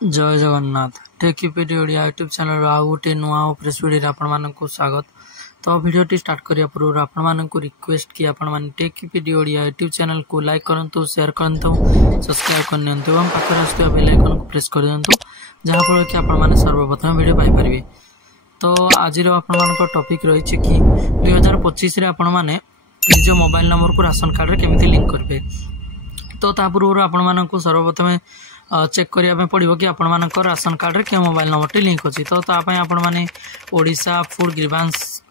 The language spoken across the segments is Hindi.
जय जगन्नाथ टेक्यूपीडिया ओडिया यूट्यूब चैनल आउ गोटे नुआ प्रेस भिडियो आपको स्वागत। तो भिडियो स्टार्ट करिया पूर्व आपको रिक्वेस्ट कि आपण टेक्यूपीडिया ओडिया यूट्यूब चैनल को लाइक करंतु, शेयर करंतु, सब्सक्राइब करनियंतु एवं पाखर आसुवा बेल आइकन को प्रेस कर दियंतु जहाँ फल कि आपण सर्वप्रथम भिडियो पाई परिबे। तो आज आपन टॉपिक रही कि 2025 रे आपण माने निज मोबाइल नंबर को राशन कार्ड रे केमिति लिंक करबे। तो ता पूर्व आपण सर्वप्रथम चेक करिया पड़ो कि आपण मानकर राशन कार्ड रे क्या मोबाइल नंबर टी लिंक अच्छी। तो आपण माने ओडिशा फूड ग्रीवांस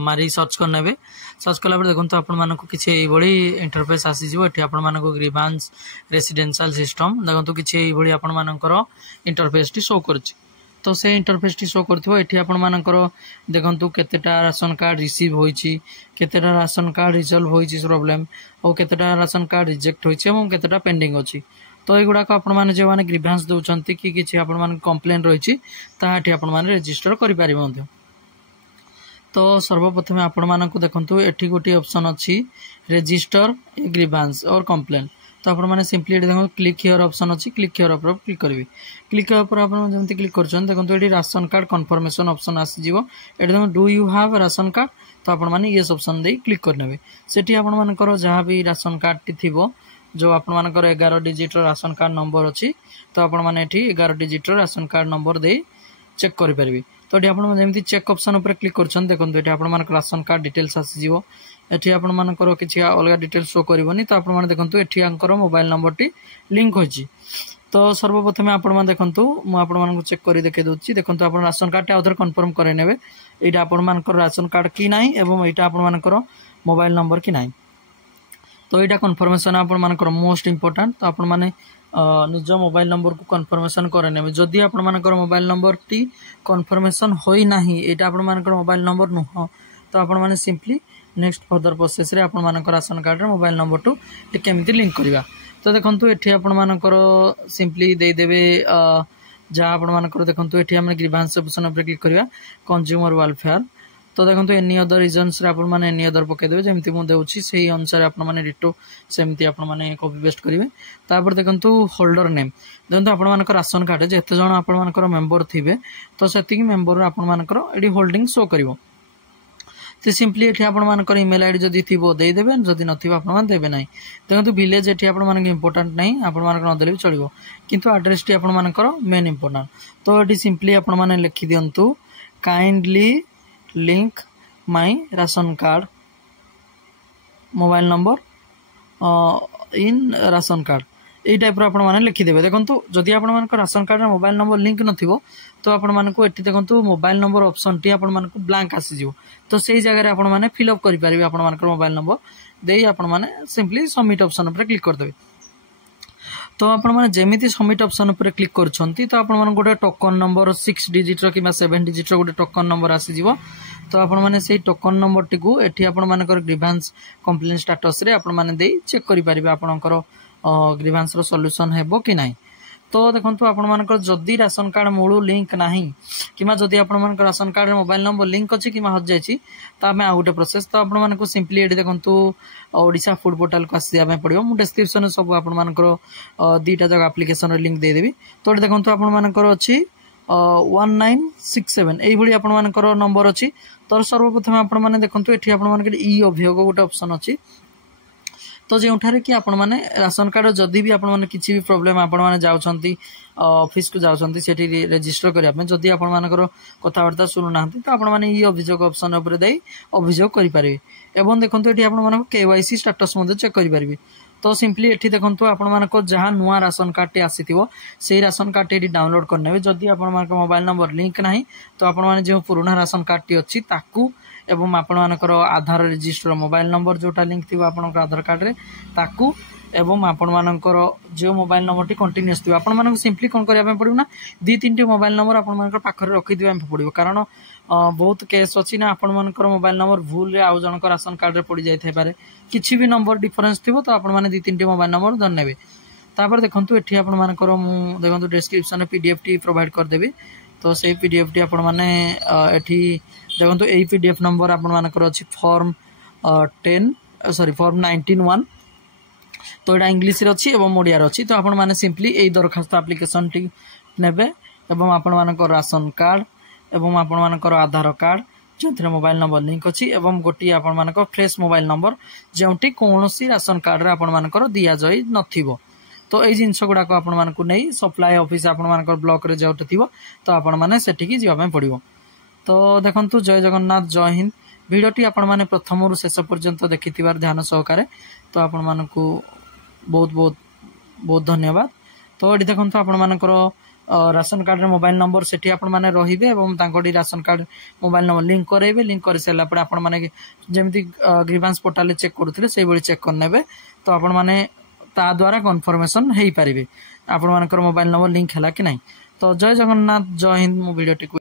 मारी सर्च करने। सर्च कला देखो आपण मानक किसी इंटरफेस आसीजो। एठी आपण मानक ग्रीवांस रेसिडेंशियल सिस्टम देखो किसी आपण मानकर इंटरफेस टी शो करछि। तो से इंटरफेस टी शो करथिबो। एठी आपण मानकर देखंतु केतेटा राशन कार्ड रिसीव होईछि, केतेटा राशन कार्ड रिजल्व होईछि प्रॉब्लम, और केतेटा राशन कार्ड रिजेक्ट होईछि एवं केतेटा पेंडिंग अछि। तो ये गुड़ाक आपण मैंने जो मैंने ग्रीवांस दौरान कि किसी आपण कंप्लेन रही रजिस्टर कर। तो सर्वप्रथम आपण मानक देखंतु एठी गोटे ऑप्शन अच्छी रजिस्टर ग्रीवांस और कंप्लेन। तो आपण मैंने सिंपली देखो क्लिक हियर ऑप्शन अच्छी, क्लिक हियर ऊपर क्लिक करेंगे। क्लिक ऊपर आपण जमती क्लिक करछन देखंतु एठी राशन कार्ड कन्फर्मेशन ऑप्शन आसीजिवो। एठी देखो do you have ration card. तो आपण माने यस ऑप्शन दे क्लिक करनेबे। सेठी आपण मानकर जहाँ भी राशन कार्ड टी थिबो जो आपण मानकर 11 डिजिट राशन कार्ड नंबर अच्छी। तो आपण माने एठी 11 डिजिट राशन कार्ड नंबर दे चेक करि परिबे। तो एठी आपण जेमति चेक ऑप्शन ऊपर क्लिक करछन देखंतु एठी आपण मानकर राशन कार्ड डिटेल्स आसीजिवो। एठी आपण मानकर किछि अलगा डिटेल्स शो करबोनी। तो आपण माने देखंतु एठी आंकर मोबाइल नंबर टी लिंक होछि। तो सर्वप्रथम आपण माने देखंतु मु आपण मानक चेक करि देखे दोछि। देखंतु आपण राशन कार्ड टे आउथर कन्फर्म करे नेबे एटा आपण मानकर राशन कार्ड कि नाही एवं एटा आपण मानकर मोबाइल नंबर कि नाही। तो यहाँ कन्फर्मेशन आपण मानकर मोस्ट इम्पोर्टेंट। तो आपण माने निज मोबाइल नंबर को कन्फर्मेशन करे जदि आपण मानकर मोबाइल नंबर टी कन्फर्मेशन होई नाही एटा आपण मानकर मोबाइल नंबर नुह। तो आपण माने सिंपली नेक्स्ट फर्दर प्रोसेस रे आपण मानकर राशन कार्ड रे मोबाइल नंबर टू केमिति लिंक करबा। तो देखंतु एठी आपण मानकर सिंपली दे देबे जहाँ आपण मानकर देखंतु एठी हम ग्रीवांस ऑप्शन ऊपर क्लिक करबा कंज्यूमर वेलफेयर। तो देखो एनी अदर रीजन्स रे आपण माने एनी अदर पके देबे जेमति मु देउछि सेही अनुसार आपण माने डिटो सेमति आपण माने कॉपी पेस्ट करिवे। तापर देखंतु होल्डर नेम देखंतु आपण मानकर राशन कार्ड जेते जण आपण मानकर मेंबर थिबे तो सेति मेंबर आपण मानकर एडी होल्डिंग शो करिवो। तो सिंपली एठी आपण मानकर ईमेल आईडी जदी थिबो देई देबे, जदी नथिबो आपण मान देबे नाही। देखंतु विलेज एठी आपण मानक इंपोर्टेंट नाही, आपण मानकर न देले भी चलिबो, किंतु एड्रेस टी आपण मानकर मेन इंपोर्टेंट। तो एठी सिंपली आपण माने लिखि दियंतु kindly link my ration card mobile number in ration card यही टाइप आपण माने लिखिदेवे। देखो जदि आपण मानक ration card mobile number link नथिबो तो आपण मानक एठी देखंतु मोबाइल नंबर ऑप्शन टी आपण मानक ब्लैंक आसीजिवो। तो सेही जगह रे आपण माने फिल अप करि परिबे आपण मानक मोबाइल नंबर देई आपण माने सिंपली सबमिट ऑप्शन ऊपर क्लिक कर देबे। तो आपण माने जेमिति सबमिट ऑप्शन ऊपर क्लिक करछंती तो आपण माने गोटे टोकन नंबर 6 डिजिट रो किबा 7 डिजिट रो गोटे टोकन नंबर आसीजिवो। तो आपण माने सेही टोकन नंबर टी को एठी आपण मानकर ग्रीवांस कंप्लेन स्टेटस रे आपण माने देई चेक करि परिबे आपणकर ग्रीवांस रो सॉल्यूशन हेबो कि नाही। तो देखंतु आपण मानकर जदी राशन कार्ड मूळु लिंक नाही किमा जदी आपण मानकर राशन कार्ड रे मोबाइल नंबर लिंक अछि किमा हज जायछि त हमें आउटे प्रोसेस। तो आपण मानको सिंपली एठी देखंतु ओडिशा फूड पोर्टल को आसी दिया पड़िबो। मु डिस्क्रिप्शन रे सब आपण मानकर दीटा जगह एप्लीकेशन रे लिंक दे देबी। तो एठी देखंतु आपण मानकर अछि 1967 एई भली आपण मानकर नंबर अछि। तो सर्वप्रथम आपण माने देखंतु एठी आपण मानकर ई अभियोग गोटे ऑप्शन अछि। तो जोठारे कि आपण माने राशन कार्ड जदि भी आपण माने किछि भी प्रॉब्लम आपण माने जाउछंती ऑफिस को जाउछंती सेठी रजिस्टर करिया पे जदि आपण मानकर कथावार्ता सुनु नाहंती तो आपण माने ई अभियोग ऑप्शन ऊपर देई अभियोग करि परिबे। एवं देखंतु एठी आपण मानक केवाईसी स्टेटस मध्ये चेक करि परिबे। तो सिंपली एठी देखंतु आपण मानक जहां नुआ राशन कार्ड टे आसीथिबो सेही राशन कार्ड टे डाउनलोड करनेबे। जदि आपण मानक मोबाइल नंबर लिंक नाही तो आपण माने जे पुराना राशन कार्ड टी अछि ताकू एवं आपण मानकर आधार रजिस्टर मोबाइल नंबर जोटा लिंक थिबो आपनकर आधार कार्ड रे ताकू एवं आपण मानकर जो मोबाइल नंबर टी कंटीन्यूअस थिबो आपण मानक सिंपली कोन करिया पे पड़िबो ना 2-3 टी मोबाइल नंबर आपण मानकर पाखर रखि दिबा पे पड़िबो। कारण बहुत केस अछि ना आपण मानकर मोबाइल नंबर भूल रे आउ जनकर राशन कार्ड रे पड़ी जाय थाय पारे किछि भी नंबर डिफरेंस थिबो तो आपण माने 2-3 टी मोबाइल नंबर धन नेबे। तापर देखंतु एठी आपण मानकर मु देखंतु डिस्क्रिप्शन रे पीडीएफ टी प्रोवाइड कर देबी। तो सेही पीडीएफ टी आपण माने एठी देखंतु एई पीडीएफ नंबर आपण मानकर अछि फॉर्म 19(1). तो एटा इंग्लिश रे अछि एवं ओडिया रे अछि। तो आपण माने सिंपली एई दरखास्त एप्लीकेशन टी नेबे एवं आपण मानकर राशन कार्ड एवं आपण मानकर आधार कार्ड जो मोबाइल नंबर लिंक अच्छी एवं गोटी आपण मानकर फ्रेश मोबाइल नंबर जोटी कौन राशन कार्ड रे आपण मानकर दिया जाई नथिबो। तो यही जिनस गुड़ाक आपण मानकु नहीं सप्लाई ऑफिस आपण मानकर ब्लॉक रे जोटी थिबो तो आपण माने सेठी जीवा ପାଇଁ पड़िबो। तो देखंतु जय जगन्नाथ जय हिंद। वीडियोटी आपण माने प्रथम रु शेष पर्यंत देखिथिबार ध्यान सहकारे तो आपण मानकु बहुत बहुत बहुत धन्यवाद। तो एठी देखंतु आपण मानकर राशन कार्ड रे मोबाइल नंबर सेठी आपण माने रहिबे एवं तांकोडी ration card mobile number link करेबे। लिंक कर सेला परे आपण माने जेमति ग्रीवांस पोर्टल रे चेक करथले सेही बळी चेक करनेबे तो आपण माने ता द्वारा कन्फर्मेशन हेई पारिबे आपण मानकर मोबाइल नंबर लिंक हला कि नहीं। तो जय जगन्नाथ जय हिंद। मो वीडियो